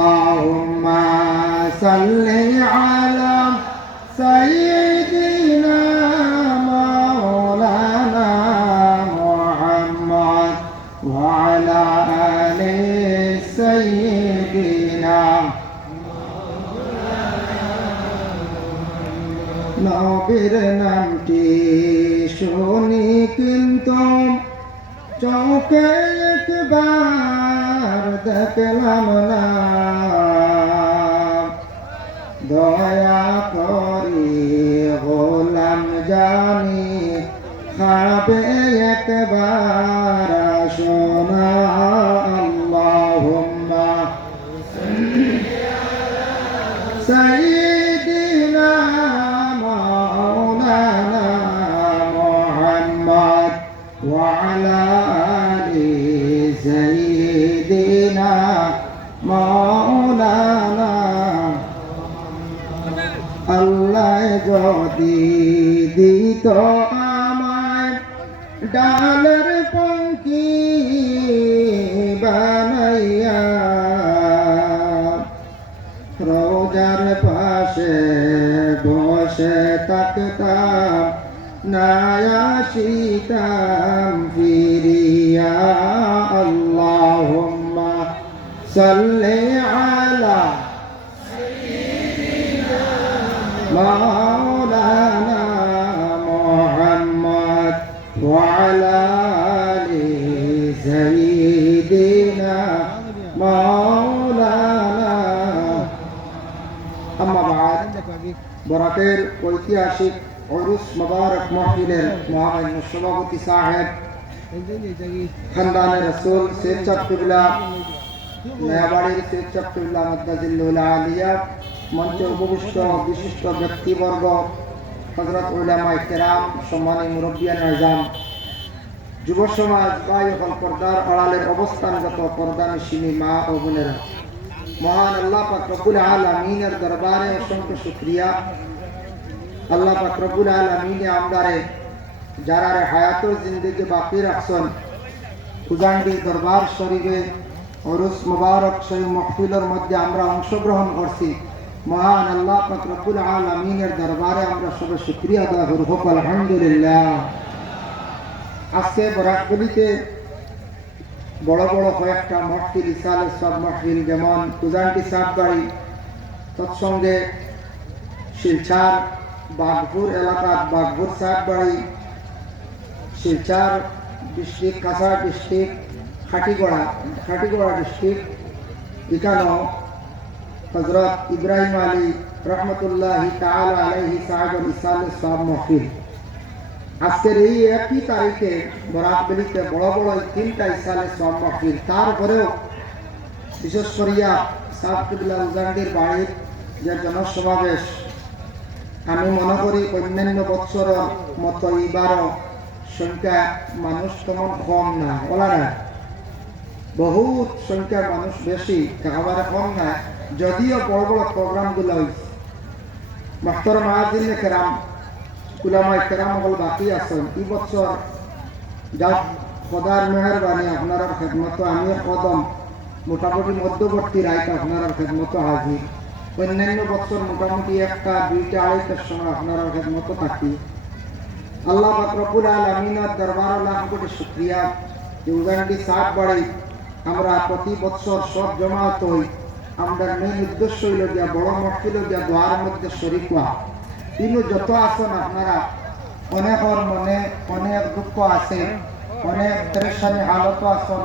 Allahumma salli ala sayyidina maulana Muhammad wa ala ali sayyidina নবীর নামটি শুনি কিন্তু চোখে একবার দেখলাম না, দয়া করি গোলাম জানি খাবে একবার শোনা। আল্লাহুম্মা সাইয়্যিদিনা মাওলানা মুহাম্মদ ওয়া আলা আলি সাইয়্যিদিনা মাওলানা। আল্লাহ যদি দিত আমায় ডালের পঙ্খী বানাইয়া, রোজার পাশে বসে থাকতাম না আসিতাম ফিরিয়া। আল্লাহুম্মা সাল্লি আলা মাওলানা মুহাম্মদ ওয়া আলা আলি সাইয়্যিদিনা মাওলানা। আম্মা বা'দ, বরাকের ঐতিহাসিক উরুস মুবারক মাহফিলের মহামান্য সভাপতি সাহেব, খানদানে রাসূল সৈয়দ চাঁদ কিবলা নয়াবাড়ির সৈয়দ চাঁদ কিবলা মুদ্দাজিল্লুল আলিয়া, মঞ্চে উপবিষ্ট বিশিষ্ট ব্যক্তিবর্গ, হযরত উলামায়ে কেরাম, সম্মানী মুরব্বিয়ান আযম, যুব সমাজ, ভাই ও পর্দার আড়ালের অবস্থানগত পর্দানিশিনী মা ও বোনেরা, মহান আল্লাহ পাক রব্বুল আলামিনের দরবারে অসংখ্য শুকরিয়া। আল্লাহ পাক রব্বুল আলামিন আমদারে যারা হায়াত ও জিন্দেগি বাকি রাখছেন, উজান্ডি দরবার শরীফে উরুস মুবারক সেই মাহফিলের মধ্যে আমরা অংশগ্রহণ করছি। মহান আল্লাহ পাক রব্বুল আলামিনের দরবারে আমরা সবাই শুকরিয়া আদায় করব, আলহামদুলিল্লাহ। আজকে বরাকগুলিতে বড় বড় কয়েকটা মাহফিল, ইসালের সব মাহফিল, যেমন উজান্ডি সাতবাড়ি, তৎসঙ্গে শিলচর বাগপুর এলাকার Bagpur Satbari, Silchar district, Cachar district, Katigorah district, এখানেও হযরত ইব্রাহিম আলী রহমতুল্লাহি তাআলা আলাইহি সাহেবের ইসালের সব মাহফিল। আজকের এই একই তারিখে বরাকবেলিতে বড় বড় তিনটা ইসালের সব মাহফিল। তারপরেও বিশেষ করিয়া সাদ কিবলা উজান্ডির বাড়ির যে জনসমাবেশ, আমি মনে করি অন্যান্য বৎসরের মতো এইবারও সংখ্যা মানুষ তেমন কম না, বলা না, বহুত সংখ্যার মানুষ বেশি, একেবারে কম না। যদিও বড় বড় প্রোগ্রামগুলো হয়েছে, মুহতারাম মুআজ্জিন কেরাম, উলামায়ে কেরাম হল বাকি আছেন। এই বছর যা খোদার মেহরবানি আপনার খেদমত আমি কদম মোটামুটি মধ্যবর্তী রাইত আপনার খেদমত হাজির। অন্যান্য বছর মোটামুটি একটা, দুইটা, আড়াইটার সময় আপনার খেদমত থাকি। আল্লাহ পাক রব্বুল আলামিনের দরবারে লাখ কোটি শুকরিয়া যে উজান্ডি সাতবাড়ি আমরা প্রতি বছর সব জমায়েত হই। আমাদের মেইন উদ্দেশ্য হইল যে বড় মাহফিল যে দোয়ার মধ্যে শরীক হওয়া। কিন্তু যত আছেন আপনারা, অনেকের মনে অনেক দুঃখ আছে, অনেক পেরেশানি হালত আছেন,